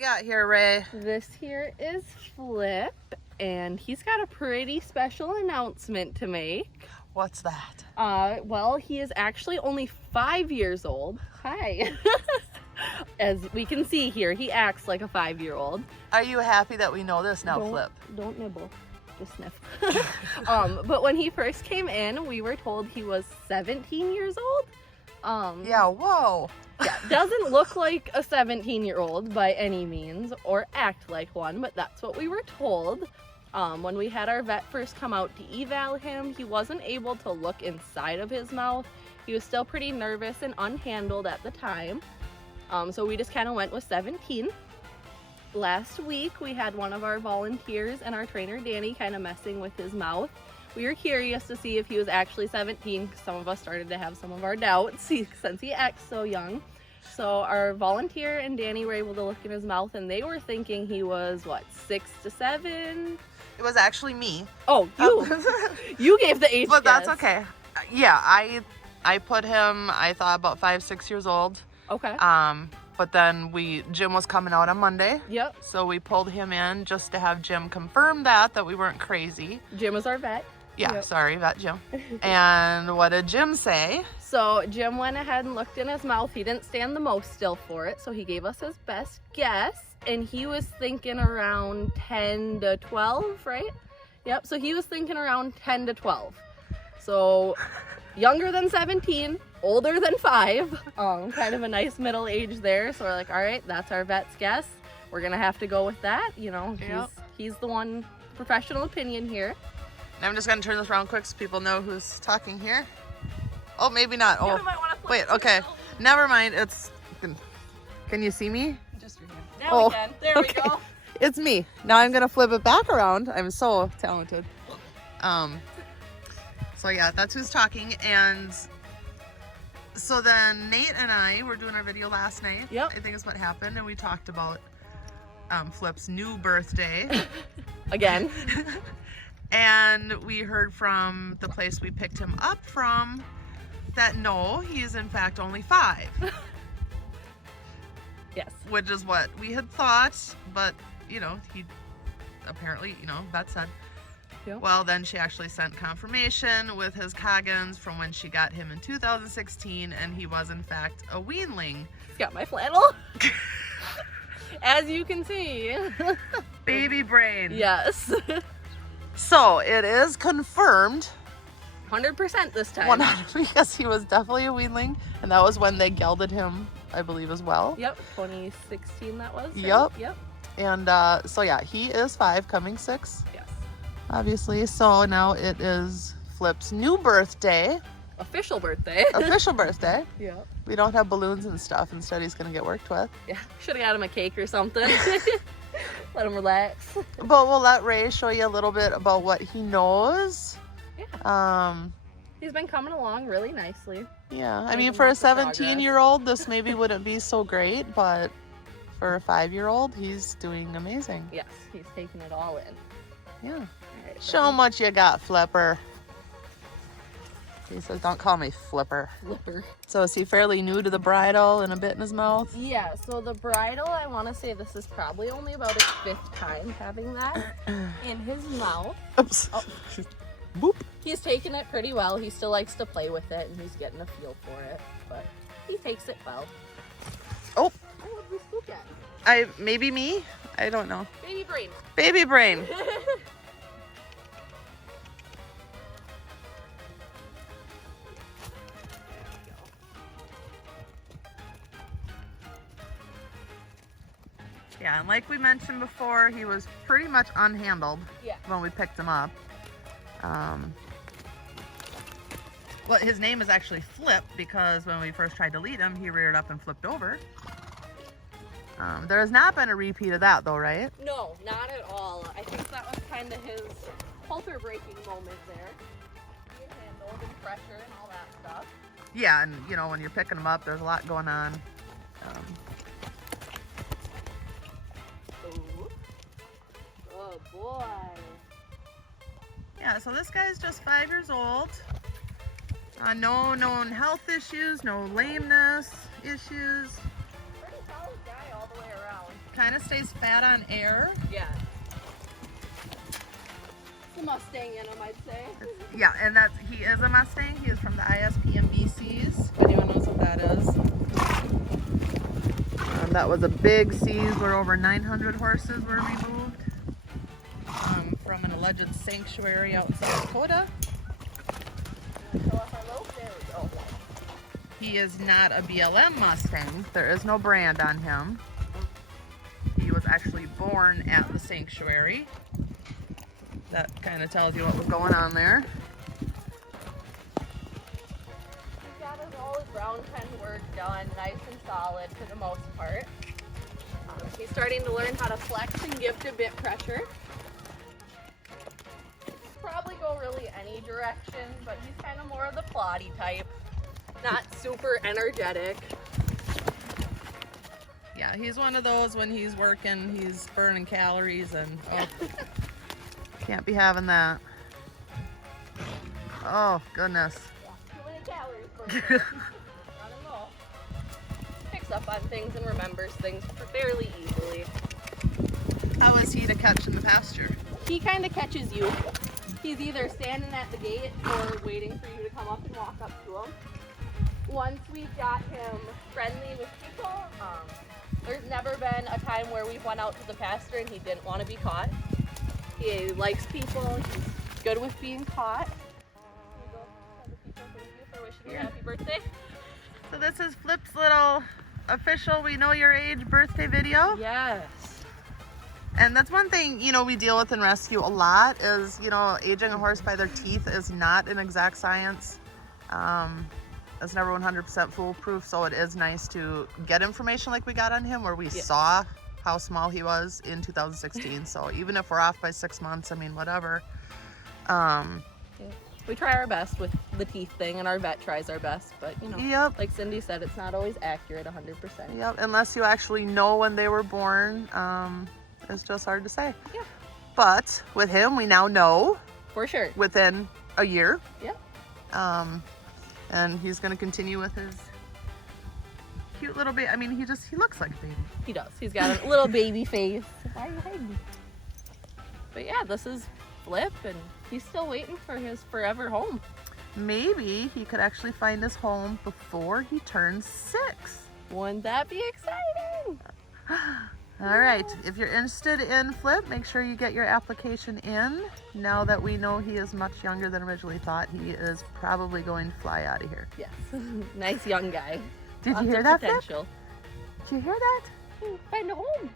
got here, Ray? This here is Flip, and he's got a pretty special announcement to make. What's that? Well, he is actually only 5 years old. Hi. As we can see here, he acts like a 5-year-old. Are you happy that we know this now, Flip? Don't nibble. Just sniff. But when he first came in, we were told he was 17 years old. Yeah, whoa. Yeah, doesn't look like a 17-year-old by any means, or act like one, but that's what we were told. When we had our vet first come out to eval him, he wasn't able to look inside of his mouth. He was still pretty nervous and unhandled at the time. So we just kind of went with 17. Last week, we had one of our volunteers and our trainer, Danny, kind of messing with his mouth. We were curious to see if he was actually 17, because some of us started to have some of our doubts since he acts so young. So our volunteer and Danny were able to look in his mouth, and they were thinking he was, what, 6 to 7? It was actually me. Oh, you gave the age But guess. that's okay. Yeah, I put him, I thought about 5, 6 years old. Okay. But then Jim was coming out on Monday. Yep. So we pulled him in just to have Jim confirm that we weren't crazy. Jim was our vet. Yeah, Yep. sorry, vet Jim. And what did Jim say? So Jim went ahead and looked in his mouth. He didn't stand the most still for it, so he gave us his best guess. And he was thinking around 10 to 12, right? Yep, so he was thinking around 10 to 12. So younger than 17, older than 5. Kind of a nice middle age there. So we're like, all right, that's our vet's guess. We're gonna have to go with that. You know, Yep. he's the one professional opinion here. And I'm just gonna turn this around quick so people know who's talking here. Oh, maybe not. Oh, You might wanna flip wait, it okay. yourself. Never mind. Can you see me? Just your hand. Now Oh, we can. There okay. we go. It's me. Now I'm gonna flip it back around. I'm so talented. So yeah, that's who's talking. And so then Nate and I were doing our video last night. Yep. I think is what happened, and we talked about Flip's new birthday. Again. And we heard from the place we picked him up from that no, he is in fact only 5. Yes. Which is what we had thought, but he apparently, that said. Yep. Well, then she actually sent confirmation with his Coggins from when she got him in 2016, and he was in fact a weanling. He's got my flannel. As you can see. Baby brain. Yes. So it is confirmed 100% this time. 100 because he was definitely a weanling, and that was when they gelded him, I believe, as well. Yep, 2016 that was. Right? Yep. Yep. And so yeah, he is 5, coming 6, Yes. obviously. So now it is Flip's new birthday, Official birthday. official birthday. Yep. We don't have balloons and stuff. Instead, he's gonna get worked with. Yeah. Should have got him a cake or something. Let him relax. But we'll let Ray show you a little bit about what he knows. Yeah. He's been coming along really nicely. Yeah, I Making mean, for a lots of progress. 17-year-old, this maybe wouldn't be so great, but for a 5-year-old, he's doing amazing. Yes, he's taking it all in. Yeah. All right, Show him what you got, Flipper. He says, don't call me Flipper. Flipper. So is he fairly new to the bridle and a bit in his mouth? Yeah, so the bridle, I want to say this is probably only about his 5th time having that in his mouth. Oops. Oh. Boop. He's taking it pretty well. He still likes to play with it, and he's getting a feel for it, but he takes it well. Oh, Oh, what did we spook at? maybe me? I don't know. Baby brain. Baby brain. Yeah, and like we mentioned before, he was pretty much unhandled Yeah. when we picked him up. Well, his name is actually Flip because when we first tried to lead him, he reared up and flipped over. There has not been a repeat of that though, right? No, not at all. I think that was kind of his halter breaking moment there. He handled and pressure and all that stuff. Yeah, and when you're picking him up, there's a lot going on. Ooh. Oh boy. Yeah, so this guy's just 5 years old. No known health issues, no lameness issues. Pretty solid guy all the way around. kind of stays fat on air. Yeah. The Mustang in him, I'd say. Yeah, and he is a Mustang. He is from the ISPM BCs, if anyone knows what that is. That was a big seize where over 900 horses were removed from an alleged sanctuary out in South Dakota. He is not a BLM Mustang. There is no brand on him. He was actually born at the sanctuary. That kind of tells you what was going on there. He's got his old brown pen work done, nice and solid for the most part. He's starting to learn how to flex and give to bit pressure. Probably go really any direction, but he's kind of more of the plotty type. Not super energetic. Yeah, he's one of those when he's working, he's burning calories and can't be having that. Oh, goodness. Yeah, too many calories for him. I don't know. Picks up on things and remembers things fairly easily. How is he to catch in the pasture? He kind of catches you. He's either standing at the gate or waiting for you to come up and walk up to him. Once we got him friendly with people, there's never been a time where we've went out to the pasture and he didn't want to be caught. He likes people. He's good with being caught. Thank you for wishing me a happy birthday. So this is Flip's little official We Know Your Age birthday video. Yes. And that's one thing, you know, we deal with in rescue a lot is, you know, aging a horse by their teeth is not an exact science. It's never 100% foolproof, so it is nice to get information like we got on him where we saw how small he was in 2016. So even if we're off by 6 months, I mean, whatever. We try our best with the teeth thing, and our vet tries our best, but you know, like Cindy said, it's not always accurate 100%. Yep, unless you actually know when they were born, it's just hard to say. Yeah. But with him, we now know. For sure. Within a year. Yep. And he's going to continue with his cute little baby. I mean, he looks like a baby. He does. He's got a little baby face. Why are you hiding? But yeah, this is Flip, and he's still waiting for his forever home. Maybe he could actually find his home before he turns 6. Wouldn't that be exciting? All right, if you're interested in Flip, make sure you get your application in. Now that we know he is much younger than originally thought, he is probably going to fly out of here. Yes. Nice young guy. Did Lots you hear of that, potential. Flip? Did you hear that? Find a home.